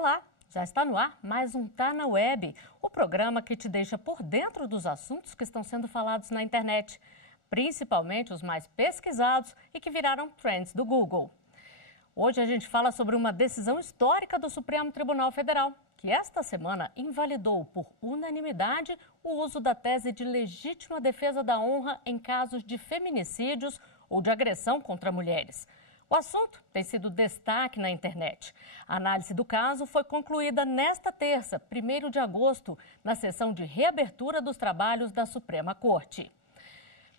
Olá, já está no ar mais um Tá na Web, o programa que te deixa por dentro dos assuntos que estão sendo falados na internet, principalmente os mais pesquisados e que viraram trends do Google. Hoje a gente fala sobre uma decisão histórica do Supremo Tribunal Federal, que esta semana invalidou por unanimidade o uso da tese de legítima defesa da honra em casos de feminicídios ou de agressão contra mulheres. O assunto tem sido destaque na internet. A análise do caso foi concluída nesta terça, 1º de agosto, na sessão de reabertura dos trabalhos da Suprema Corte.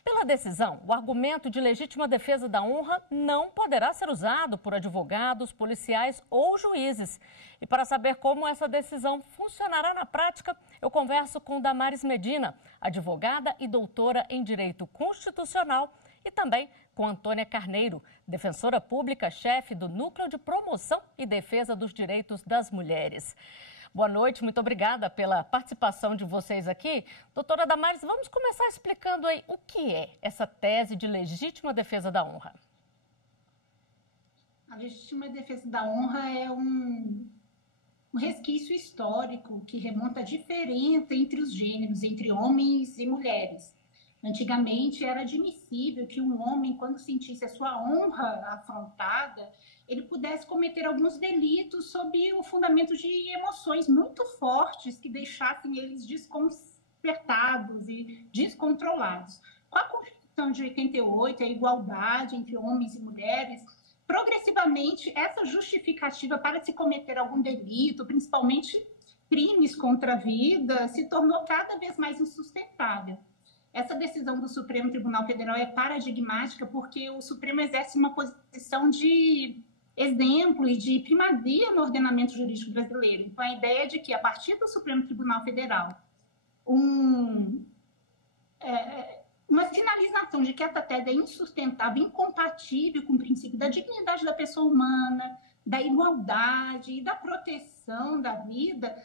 Pela decisão, o argumento de legítima defesa da honra não poderá ser usado por advogados, policiais ou juízes. E para saber como essa decisão funcionará na prática, eu converso com Damares Medina, advogada e doutora em Direito Constitucional, e também com Antônia Carneiro, defensora pública, chefe do Núcleo de Promoção e Defesa dos Direitos das Mulheres. Boa noite, muito obrigada pela participação de vocês aqui. Doutora Damares, vamos começar explicando aí o que é essa tese de legítima defesa da honra. A legítima defesa da honra é um resquício histórico que remonta à diferença entre os gêneros, entre homens e mulheres. Antigamente era admissível que um homem, quando sentisse a sua honra afrontada, ele pudesse cometer alguns delitos sob o fundamento de emoções muito fortes que deixassem eles desconcertados e descontrolados. Com a Constituição de 88, a igualdade entre homens e mulheres, progressivamente essa justificativa para se cometer algum delito, principalmente crimes contra a vida, se tornou cada vez mais insustentável. Essa decisão do Supremo Tribunal Federal é paradigmática porque o Supremo exerce uma posição de exemplo e de primazia no ordenamento jurídico brasileiro. Então, a ideia de que, a partir do Supremo Tribunal Federal, uma sinalização de que essa tese é insustentável, incompatível com o princípio da dignidade da pessoa humana, da igualdade e da proteção da vida,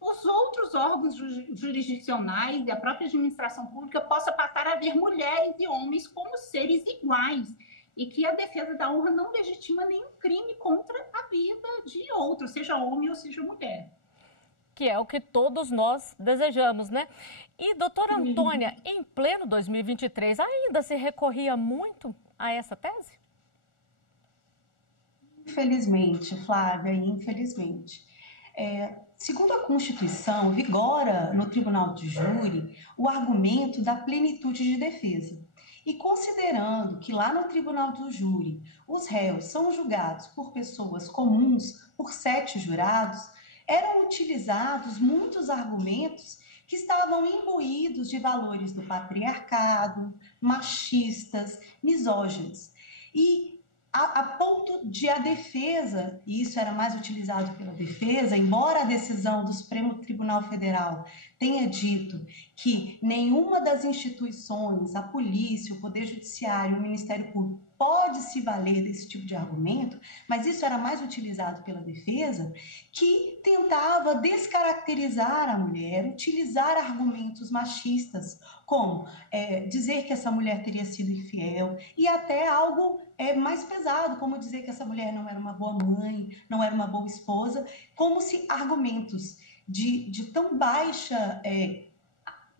os outros órgãos jurisdicionais e a própria administração pública possa passar a ver mulheres e homens como seres iguais e que a defesa da honra não legitima nenhum crime contra a vida de outro, seja homem ou seja mulher. Que é o que todos nós desejamos, né? E, doutora Antônia, em pleno 2023, ainda se recorria muito a essa tese? Infelizmente, Flávia, infelizmente. Segundo a Constituição, vigora no Tribunal de Júri o argumento da plenitude de defesa. E considerando que lá no Tribunal do Júri os réus são julgados por pessoas comuns, por 7 jurados, eram utilizados muitos argumentos que estavam imbuídos de valores do patriarcado, machistas, misóginos. E a ponto de a defesa, e isso era mais utilizado pela defesa, embora a decisão do Supremo Tribunal Federal tenha dito que nenhuma das instituições, a polícia, o Poder Judiciário, o Ministério Público, pode se valer desse tipo de argumento, mas isso era mais utilizado pela defesa, que tentava descaracterizar a mulher, utilizar argumentos machistas, como dizer que essa mulher teria sido infiel, e até algo mais pesado, como dizer que essa mulher não era uma boa mãe, não era uma boa esposa, como se argumentos de tão baixa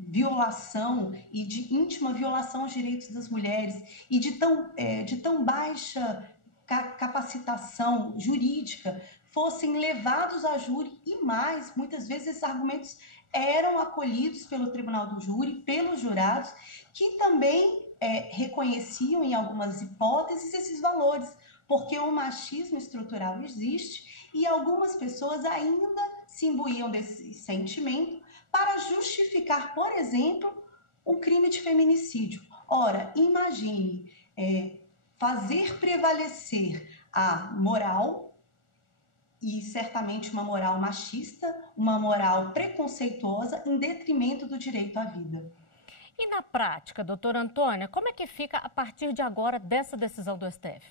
violação e de íntima violação aos direitos das mulheres e de tão baixa capacitação jurídica fossem levados a júri e mais, muitas vezes esses argumentos eram acolhidos pelo Tribunal do Júri, pelos jurados, que também reconheciam em algumas hipóteses esses valores, porque o machismo estrutural existe e algumas pessoas ainda se imbuíam desse sentimento para justificar, por exemplo, um crime de feminicídio. Ora, imagine fazer prevalecer a moral, e certamente uma moral machista, uma moral preconceituosa, em detrimento do direito à vida. E na prática, doutora Antônia, como é que fica a partir de agora dessa decisão do STF?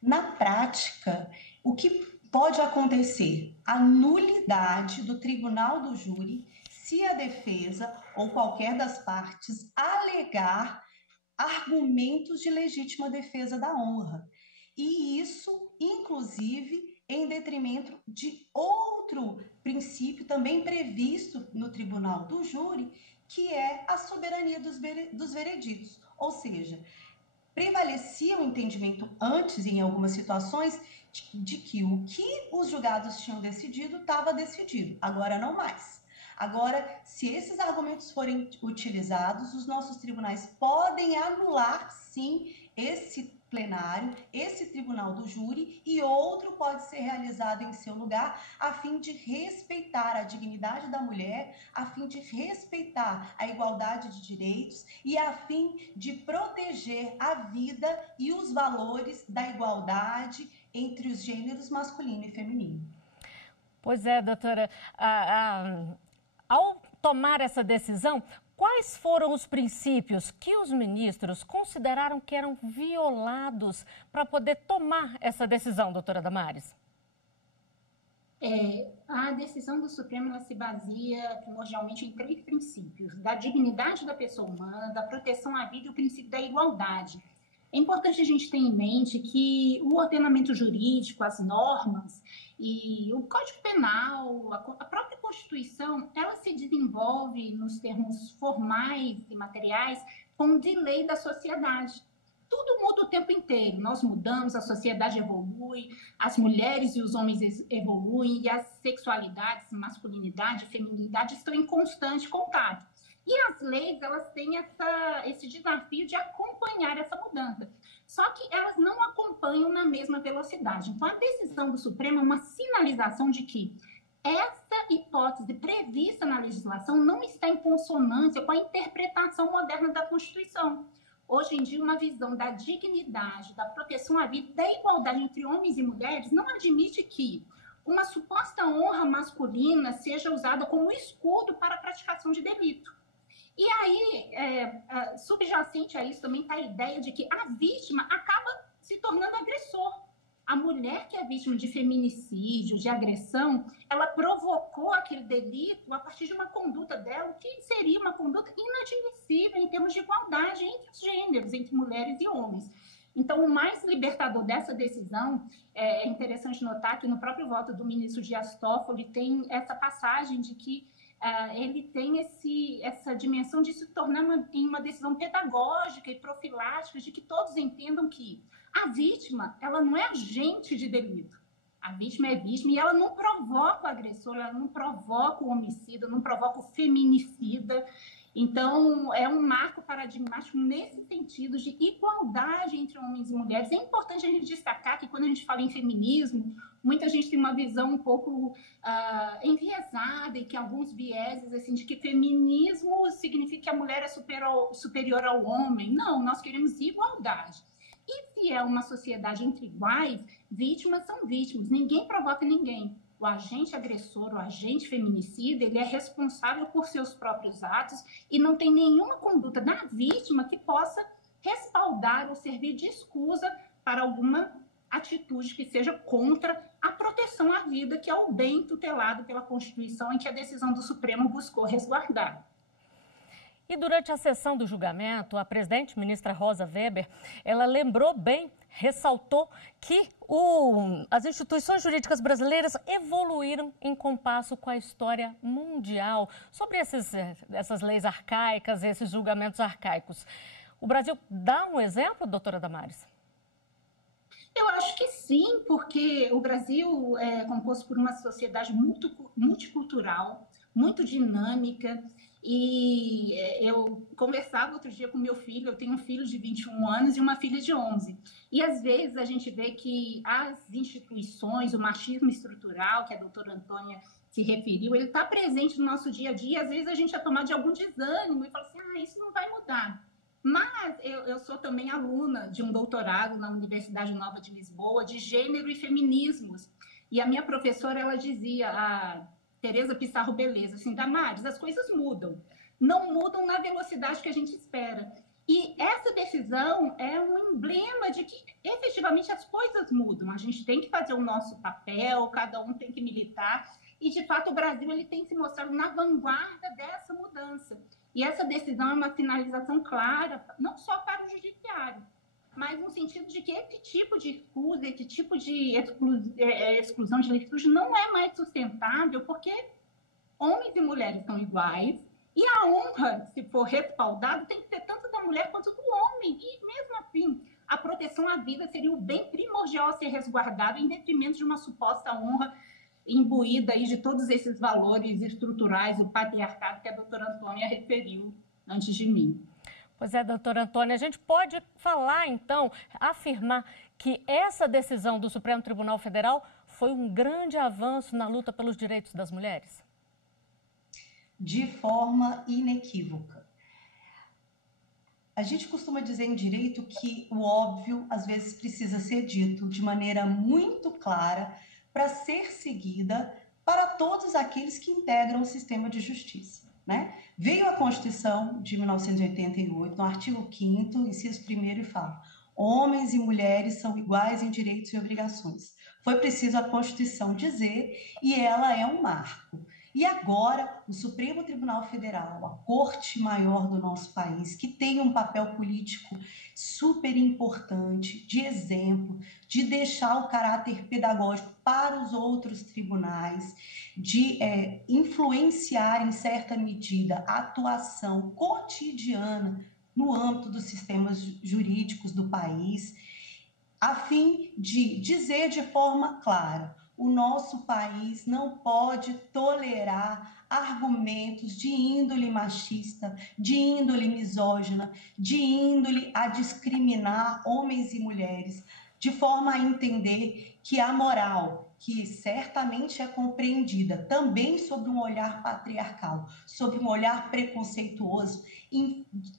Na prática, o que pode acontecer? A nulidade do Tribunal do Júri se a defesa ou qualquer das partes alegar argumentos de legítima defesa da honra. E isso, inclusive, em detrimento de outro princípio também previsto no tribunal do júri, que é a soberania dos vereditos. Ou seja, prevalecia o entendimento antes, em algumas situações, de que o que os julgados tinham decidido estava decidido, agora não mais. Agora, se esses argumentos forem utilizados, os nossos tribunais podem anular, sim, esse plenário, esse tribunal do júri, e outro pode ser realizado em seu lugar, a fim de respeitar a dignidade da mulher, a fim de respeitar a igualdade de direitos e a fim de proteger a vida e os valores da igualdade entre os gêneros masculino e feminino. Pois é, doutora, ao tomar essa decisão, quais foram os princípios que os ministros consideraram que eram violados para poder tomar essa decisão, doutora Damares? A decisão do Supremo ela se baseia primordialmente em 3 princípios: da dignidade da pessoa humana, da proteção à vida e o princípio da igualdade. É importante a gente ter em mente que o ordenamento jurídico, as normas e o Código Penal, a própria Constituição, ela se desenvolve nos termos formais e materiais com o delay da sociedade. Tudo muda o tempo inteiro, nós mudamos, a sociedade evolui, as mulheres e os homens evoluem e as sexualidades, masculinidade e feminilidade estão em constante contato. E as leis, elas têm esse desafio de acompanhar essa mudança. Só que elas não acompanham na mesma velocidade. Então, a decisão do Supremo é uma sinalização de que essa hipótese prevista na legislação não está em consonância com a interpretação moderna da Constituição. Hoje em dia, uma visão da dignidade, da proteção à vida, da igualdade entre homens e mulheres não admite que uma suposta honra masculina seja usada como escudo para a praticação de delito. E aí, subjacente a isso também está a ideia de que a vítima acaba se tornando agressor. A mulher que é vítima de feminicídio, de agressão, ela provocou aquele delito a partir de uma conduta dela, que seria uma conduta inadmissível em termos de igualdade entre os gêneros, entre mulheres e homens. Então, o mais libertador dessa decisão, é interessante notar que no próprio voto do ministro Dias Toffoli tem essa passagem de que ele tem essa dimensão de se tornar uma decisão pedagógica e profilática, de que todos entendam que a vítima, ela não é agente de delito. A vítima é vítima e ela não provoca o agressor, ela não provoca o homicida, não provoca o feminicida. Então, é um marco paradigmático nesse sentido de igualdade entre homens e mulheres. É importante a gente destacar que quando a gente fala em feminismo, muita gente tem uma visão um pouco enviesada e que alguns vieses assim, de que feminismo significa que a mulher é superior ao homem. Não, nós queremos igualdade. E se é uma sociedade entre iguais, vítimas são vítimas, ninguém provoca ninguém. O agente agressor, o agente feminicida, ele é responsável por seus próprios atos e não tem nenhuma conduta da vítima que possa respaldar ou servir de escusa para alguma atitude que seja contra a proteção à vida, que é o bem tutelado pela Constituição, em que a decisão do Supremo buscou resguardar. E durante a sessão do julgamento, a presidente, ministra Rosa Weber, ela lembrou bem, ressaltou que as instituições jurídicas brasileiras evoluíram em compasso com a história mundial sobre essas leis arcaicas, esses julgamentos arcaicos. O Brasil dá um exemplo, doutora Damares? Eu acho que sim, porque o Brasil é composto por uma sociedade muito multicultural, muito dinâmica, e eu conversava outro dia com meu filho, eu tenho um filho de 21 anos e uma filha de 11, e às vezes a gente vê que as instituições, o machismo estrutural, que a doutora Antônia se referiu, ele está presente no nosso dia a dia, e às vezes a gente é tomado de algum desânimo e fala assim, isso não vai mudar. Mas eu sou também aluna de um doutorado na Universidade Nova de Lisboa, de gênero e feminismos. E a minha professora, ela dizia, a Tereza Pissarro Beleza, assim, Damares, as coisas mudam. Não mudam na velocidade que a gente espera. E essa decisão é um emblema de que, efetivamente, as coisas mudam. A gente tem que fazer o nosso papel, cada um tem que militar. E, de fato, o Brasil ele tem se mostrado na vanguarda dessa mudança. E essa decisão é uma sinalização clara, não só para o judiciário, mas no sentido de que esse tipo de recusa, esse tipo de exclusão de licitude não é mais sustentável, porque homens e mulheres são iguais, e a honra, se for respaldada, tem que ser tanto da mulher quanto do homem. E, mesmo assim, a proteção à vida seria o bem primordial a ser resguardado em detrimento de uma suposta honra imbuída aí de todos esses valores estruturais, o patriarcado que a doutora Antônia referiu antes de mim. Pois é, doutora Antônia, a gente pode falar, então, afirmar que essa decisão do Supremo Tribunal Federal foi um grande avanço na luta pelos direitos das mulheres? De forma inequívoca. A gente costuma dizer em direito que o óbvio, às vezes, precisa ser dito de maneira muito clara para ser seguida para todos aqueles que integram o sistema de justiça, né? Veio a Constituição de 1988, no artigo 5º, inciso 1º, e fala: homens e mulheres são iguais em direitos e obrigações. Foi preciso a Constituição dizer, e ela é um marco. E agora, o Supremo Tribunal Federal, a Corte Maior do nosso país, que tem um papel político super importante, de exemplo, de deixar o caráter pedagógico para os outros tribunais, de influenciar, em certa medida, a atuação cotidiana no âmbito dos sistemas jurídicos do país, a fim de dizer de forma clara: o nosso país não pode tolerar argumentos de índole machista, de índole misógina, de índole a discriminar homens e mulheres, de forma a entender que a moral, que certamente é compreendida também sob um olhar patriarcal, sob um olhar preconceituoso,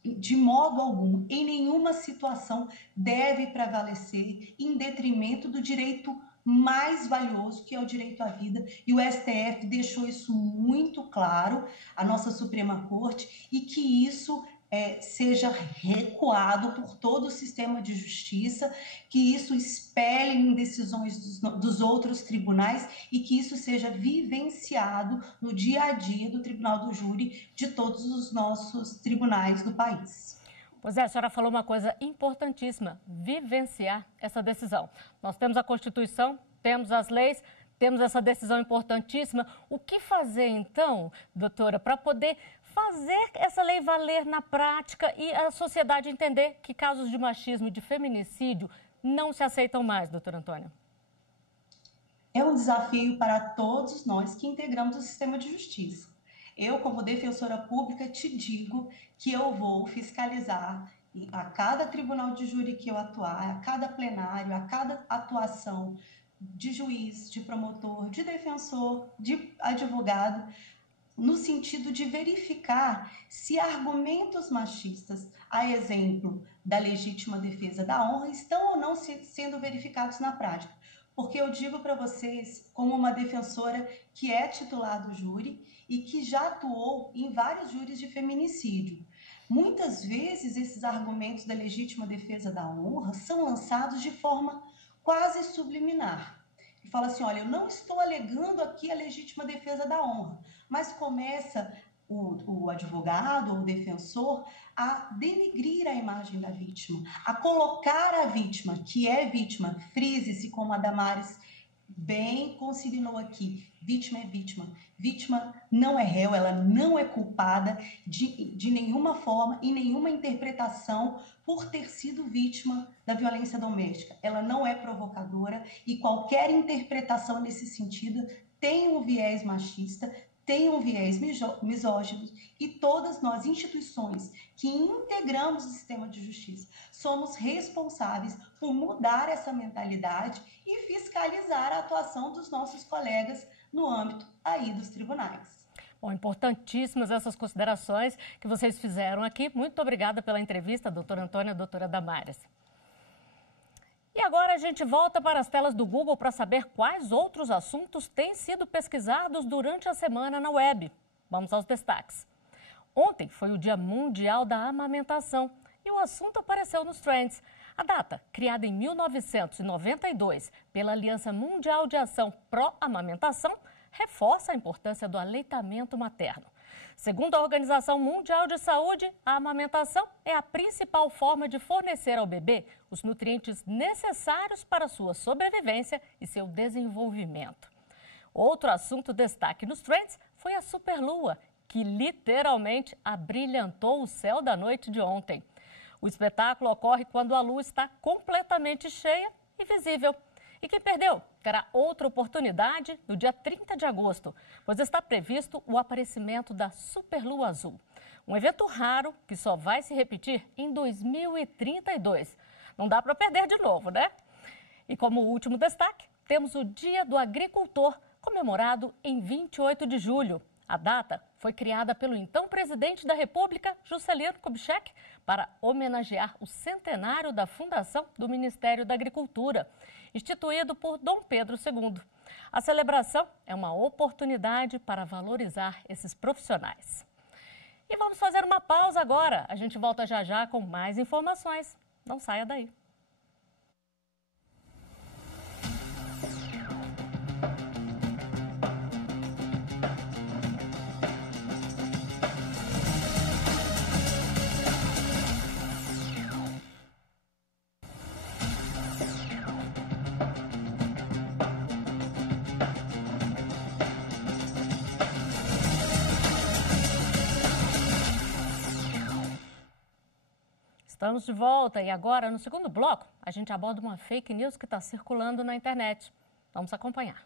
de modo algum, em nenhuma situação deve prevalecer em detrimento do direito mais valioso, que é o direito à vida, e o STF deixou isso muito claro, a nossa Suprema Corte, e que isso seja recuado por todo o sistema de justiça, que isso espelhe em decisões dos outros tribunais e que isso seja vivenciado no dia a dia do Tribunal do Júri de todos os nossos tribunais do país. Pois é, a senhora falou uma coisa importantíssima: vivenciar essa decisão. Nós temos a Constituição, temos as leis, temos essa decisão importantíssima. O que fazer, então, doutora, para poder fazer essa lei valer na prática e a sociedade entender que casos de machismo e de feminicídio não se aceitam mais, doutora Antônia? É um desafio para todos nós que integramos o sistema de justiça. Eu, como defensora pública, te digo que eu vou fiscalizar a cada tribunal de júri que eu atuar, a cada plenário, a cada atuação de juiz, de promotor, de defensor, de advogado, no sentido de verificar se argumentos machistas, a exemplo da legítima defesa da honra, estão ou não sendo verificados na prática. Porque eu digo para vocês, como uma defensora que é titular do júri e que já atuou em vários júris de feminicídio, muitas vezes esses argumentos da legítima defesa da honra são lançados de forma quase subliminar. E fala assim: olha, eu não estou alegando aqui a legítima defesa da honra, mas começa o advogado ou o defensor a denigrir a imagem da vítima, a colocar a vítima, que é vítima, frise-se como a Damares bem consignou aqui: vítima é vítima. Vítima não é réu, ela não é culpada de nenhuma forma, em nenhuma interpretação, por ter sido vítima da violência doméstica. Ela não é provocadora e qualquer interpretação nesse sentido tem um viés machista, tem um viés misógino, e todas nós, instituições que integramos o sistema de justiça, somos responsáveis por mudar essa mentalidade e fiscalizar a atuação dos nossos colegas no âmbito aí dos tribunais. Bom, importantíssimas essas considerações que vocês fizeram aqui. Muito obrigada pela entrevista, doutora Antônia, doutora Damares. E agora a gente volta para as telas do Google para saber quais outros assuntos têm sido pesquisados durante a semana na web. Vamos aos destaques. Ontem foi o Dia Mundial da Amamentação e o assunto apareceu nos Trends. A data, criada em 1992 pela Aliança Mundial de Ação Pró-Amamentação, reforça a importância do aleitamento materno. Segundo a Organização Mundial de Saúde, a amamentação é a principal forma de fornecer ao bebê os nutrientes necessários para sua sobrevivência e seu desenvolvimento. Outro assunto destaque nos trends foi a superlua, que literalmente abrilhantou o céu da noite de ontem. O espetáculo ocorre quando a lua está completamente cheia e visível. E quem perdeu terá outra oportunidade no dia 30 de agosto, pois está previsto o aparecimento da superlua azul. Um evento raro que só vai se repetir em 2032. Não dá para perder de novo, né? E como último destaque, temos o Dia do Agricultor, comemorado em 28 de julho. A data foi criada pelo então presidente da República, Juscelino Kubitschek, para homenagear o centenário da fundação do Ministério da Agricultura, instituído por Dom Pedro II. A celebração é uma oportunidade para valorizar esses profissionais. E vamos fazer uma pausa agora. A gente volta já já com mais informações. Não saia daí. Estamos de volta e agora, no segundo bloco, a gente aborda uma fake news que está circulando na internet. Vamos acompanhar.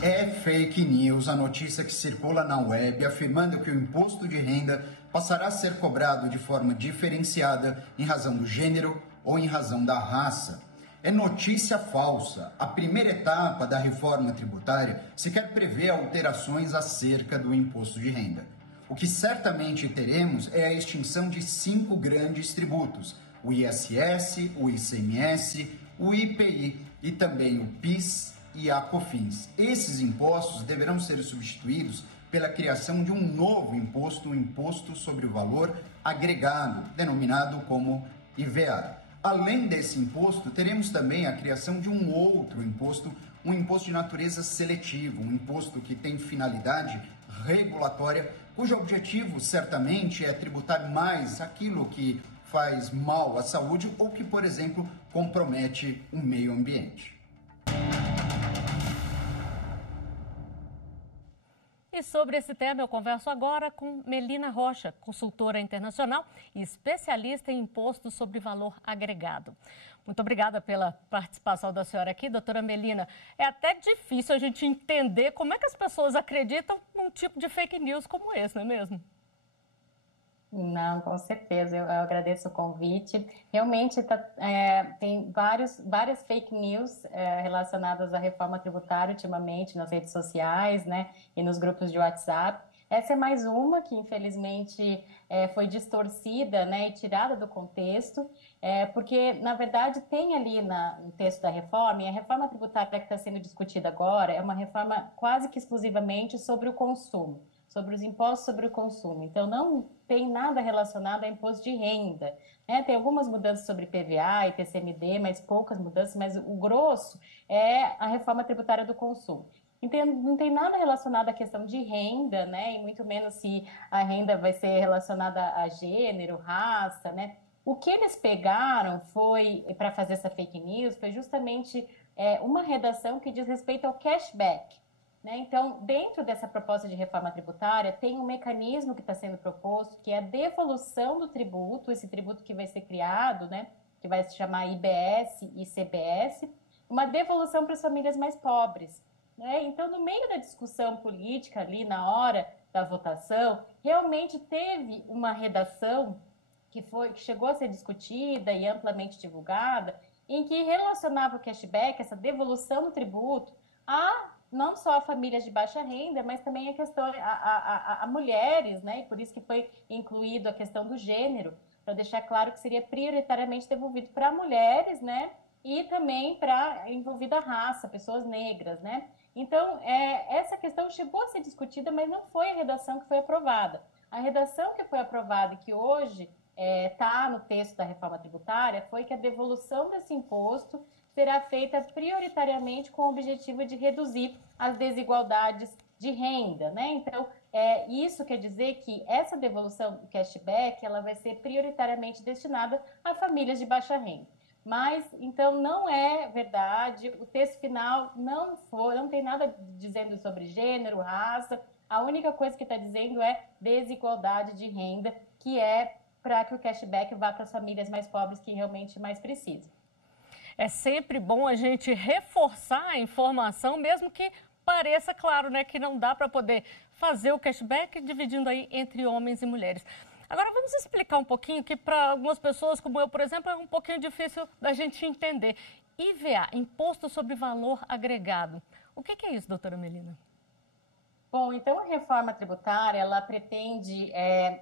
É fake news a notícia que circula na web afirmando que o imposto de renda passará a ser cobrado de forma diferenciada em razão do gênero ou em razão da raça. É notícia falsa. A primeira etapa da reforma tributária sequer prevê alterações acerca do imposto de renda. O que certamente teremos é a extinção de 5 grandes tributos: o ISS, o ICMS, o IPI e também o PIS e a COFINS. Esses impostos deverão ser substituídos pela criação de um novo imposto, o Imposto sobre o Valor Agregado, denominado como IVA. Além desse imposto, teremos também a criação de um outro imposto, um imposto de natureza seletiva, um imposto que tem finalidade regulatória, cujo objetivo certamente é tributar mais aquilo que faz mal à saúde ou que, por exemplo, compromete o meio ambiente. E sobre esse tema eu converso agora com Melina Rocha, consultora internacional e especialista em imposto sobre valor agregado. Muito obrigada pela participação da senhora aqui, doutora Melina. É até difícil a gente entender como é que as pessoas acreditam num tipo de fake news como esse, não é mesmo? Não, com certeza, eu agradeço o convite. Realmente tem várias fake news relacionadas à reforma tributária ultimamente nas redes sociais, né, e nos grupos de WhatsApp. Essa é mais uma que, infelizmente, foi distorcida, né, e tirada do contexto, porque, na verdade, tem ali no texto da reforma, e a reforma tributária que está sendo discutida agora é uma reforma quase que exclusivamente sobre o consumo, sobre os impostos sobre o consumo. Então, não tem nada relacionado a imposto de renda, né? Tem algumas mudanças sobre PVA e TCMD, mas poucas mudanças, mas o grosso é a reforma tributária do consumo. Então, não tem nada relacionado à questão de renda, né? E muito menos se a renda vai ser relacionada a gênero, raça, né? O que eles pegaram foi, para fazer essa fake news, foi justamente uma redação que diz respeito ao cashback. Então, dentro dessa proposta de reforma tributária, tem um mecanismo que está sendo proposto, que é a devolução do tributo, esse tributo que vai ser criado, né, que vai se chamar IBS e CBS, uma devolução para as famílias mais pobres. Então, no meio da discussão política ali, na hora da votação, realmente teve uma redação que chegou a ser discutida e amplamente divulgada, em que relacionava o cashback, essa devolução do tributo, não só a famílias de baixa renda, mas também a questão a mulheres, né? E por isso que foi incluído a questão do gênero, para deixar claro que seria prioritariamente devolvido para mulheres, né? e também para envolvida a raça, pessoas negras, né? Então, essa questão chegou a ser discutida, mas não foi a redação que foi aprovada. A redação que foi aprovada e que hoje está no texto da reforma tributária foi que a devolução desse imposto será feita prioritariamente com o objetivo de reduzir as desigualdades de renda, né? Então, isso quer dizer que essa devolução, o cashback, ela vai ser prioritariamente destinada a famílias de baixa renda. Mas, então, não é verdade, o texto final não tem nada dizendo sobre gênero, raça, a única coisa que está dizendo é desigualdade de renda, que é para que o cashback vá para as famílias mais pobres que realmente mais precisam. É sempre bom a gente reforçar a informação, mesmo que pareça claro, né, que não dá para poder fazer o cashback dividindo aí entre homens e mulheres. Agora vamos explicar um pouquinho que para algumas pessoas como eu, por exemplo, é um pouquinho difícil da gente entender. IVA, Imposto sobre Valor Agregado. O que é isso, doutora Melina? Bom, então a reforma tributária, ela pretende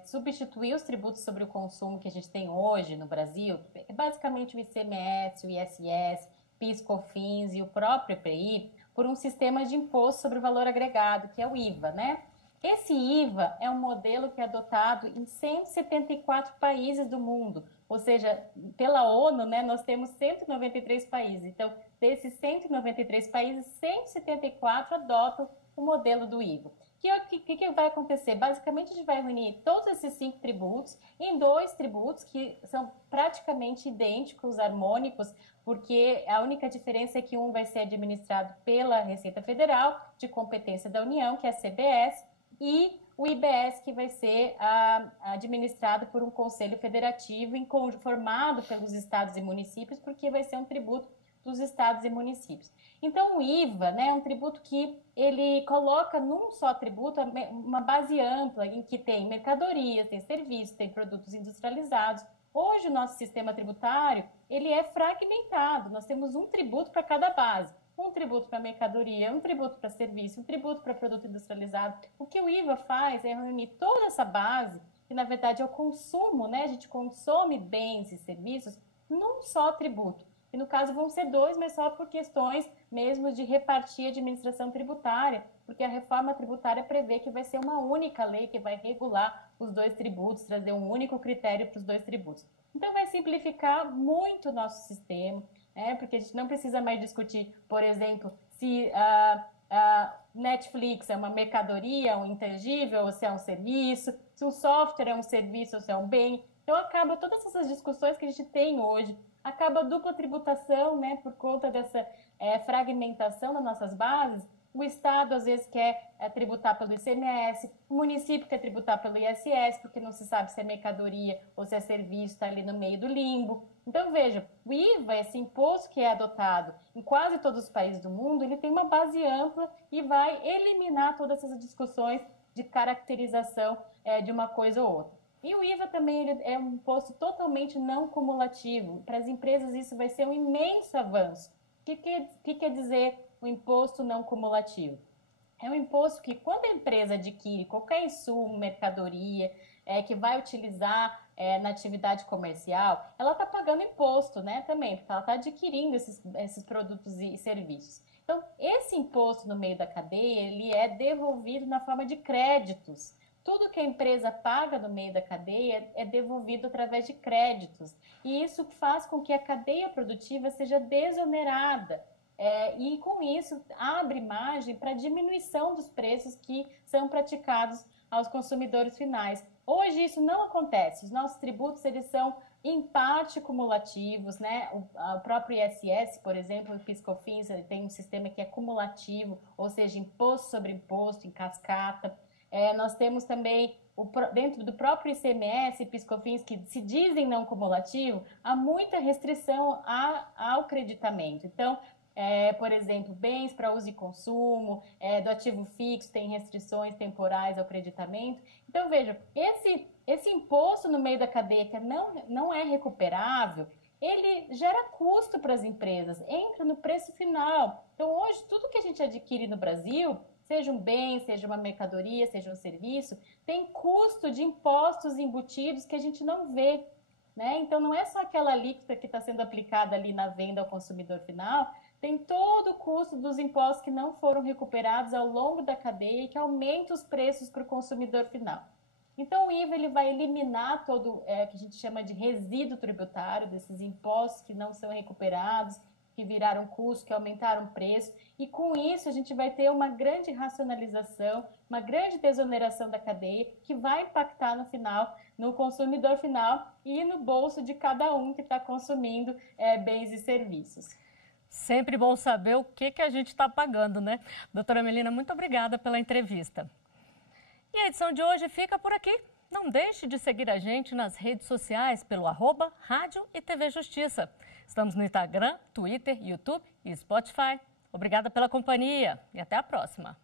substituir os tributos sobre o consumo que a gente tem hoje no Brasil, basicamente o ICMS, o ISS, PIS, COFINS e o próprio IPI, por um sistema de imposto sobre o valor agregado, que é o IVA, né? Esse IVA é um modelo que é adotado em 174 países do mundo, ou seja, pela ONU, né, nós temos 193 países. Então, desses 193 países, 174 adotam o modelo do IVA. O que vai acontecer? Basicamente, a gente vai reunir todos esses 5 tributos em 2 tributos que são praticamente idênticos, harmônicos, porque a única diferença é que um vai ser administrado pela Receita Federal, de competência da União, que é a CBS, e o IBS, que vai ser administrado por um conselho federativo formado pelos estados e municípios, porque vai ser um tributo dos estados e municípios. Então, o IVA, né, é um tributo que ele coloca num só tributo uma base ampla em que tem mercadorias, tem serviços, tem produtos industrializados. Hoje, o nosso sistema tributário, ele é fragmentado. Nós temos um tributo para cada base. Um tributo para mercadoria, um tributo para serviço, um tributo para produto industrializado. O que o IVA faz é reunir toda essa base, que na verdade é o consumo, né? A gente consome bens e serviços num só tributo. E no caso vão ser 2, mas só por questões mesmo de repartir a administração tributária, porque a reforma tributária prevê que vai ser uma única lei que vai regular os 2 tributos, trazer um único critério para os 2 tributos. Então vai simplificar muito o nosso sistema, porque a gente não precisa mais discutir, por exemplo, se a Netflix é uma mercadoria, um intangível, ou se é um serviço, se um software é um serviço ou se é um bem. Então acaba todas essas discussões que a gente tem hoje, acaba a dupla tributação, né, por conta dessa fragmentação das nossas bases. O Estado, às vezes, quer tributar pelo ICMS, o município quer tributar pelo ISS, porque não se sabe se é mercadoria ou se é serviço, está ali no meio do limbo. Então, veja, o IVA, esse imposto que é adotado em quase todos os países do mundo, ele tem uma base ampla e vai eliminar todas essas discussões de caracterização de uma coisa ou outra. E o IVA também ele é um imposto totalmente não cumulativo. Para as empresas, isso vai ser um imenso avanço. O que quer dizer o imposto não cumulativo? É um imposto que, quando a empresa adquire qualquer insumo, mercadoria, que vai utilizar na atividade comercial, ela está pagando imposto, né, também, porque ela está adquirindo esses produtos e serviços. Então, esse imposto no meio da cadeia, ele é devolvido na forma de créditos. Tudo que a empresa paga no meio da cadeia é devolvido através de créditos. E isso faz com que a cadeia produtiva seja desonerada. E com isso abre margem para diminuição dos preços que são praticados aos consumidores finais. Hoje isso não acontece. Os nossos tributos eles são em parte cumulativos, né? O próprio ISS, por exemplo, o PIS/COFINS, ele tem um sistema que é cumulativo, ou seja, imposto sobre imposto em cascata. Nós temos também, dentro do próprio ICMS e PIS/COFINS, que se dizem não cumulativo, há muita restrição ao creditamento. Então, por exemplo, bens para uso e consumo, do ativo fixo tem restrições temporais ao creditamento. Então, vejam, esse imposto no meio da cadeia que não é recuperável, ele gera custo para as empresas, entra no preço final. Então, hoje, tudo que a gente adquire no Brasil, seja um bem, seja uma mercadoria, seja um serviço, tem custo de impostos embutidos que a gente não vê. né? Então, não é só aquela alíquota que está sendo aplicada ali na venda ao consumidor final, tem todo o custo dos impostos que não foram recuperados ao longo da cadeia e que aumenta os preços para o consumidor final. Então, o IVA ele vai eliminar todo o que a gente chama de resíduo tributário, desses impostos que não são recuperados, que viraram custo, que aumentaram o preço, e com isso a gente vai ter uma grande racionalização, uma grande desoneração da cadeia, que vai impactar no final, no consumidor final e no bolso de cada um que está consumindo bens e serviços. Sempre bom saber o que a gente está pagando, né? Doutora Melina, muito obrigada pela entrevista. E a edição de hoje fica por aqui. Não deixe de seguir a gente nas redes sociais pelo @Rádio e TV Justiça. Estamos no Instagram, Twitter, YouTube e Spotify. Obrigada pela companhia e até a próxima.